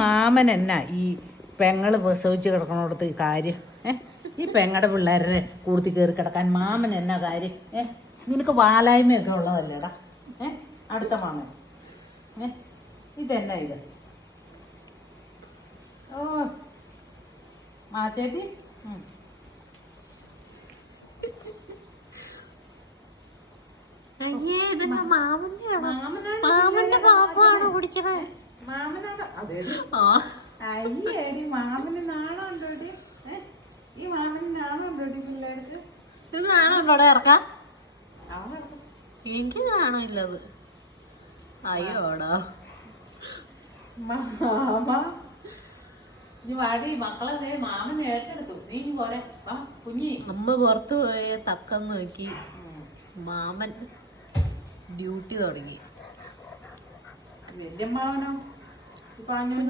മാമൻ എന്നാ ഈ പെങ്ങള് പ്രസവിച്ച് കിടക്കണോടത്ത് കാര്യം? ഈ പെങ്ങടെ പിള്ളേരെ കൂടുതൽ കയറി കിടക്കാൻ മാമൻ എന്നാ കാര്യം? നിനക്ക് വാലായ്മയൊക്കെ ഉള്ളതല്ലേടാ? അടുത്ത മാമൻ ഇതെന്നാ ഇത്? ഓ മാച്ചേട്ടി, മാമനാണ് അതേ. അയ്യേടി മാമന് നാണുണ്ടോടി? ഈ മാമന് നാണുണ്ടോടി പിള്ളേർക്ക്? ഇത് നാണുണ്ടോടെ ഇറക്കാം? എനിക്ക് നാണമില്ലത്. അയ്യോടാ മാമ വാടി, മക്കളെ മാമനെ ഏറ്റെടുത്തു. നീ പോരെ കുഞ്ഞി. അമ്മ പുറത്തു പോയ തക്കം നോക്കി മാമൻ ഡ്യൂട്ടി തുടങ്ങി. വലിയ മാമനോ ഇപ്പൊ അങ്ങനെ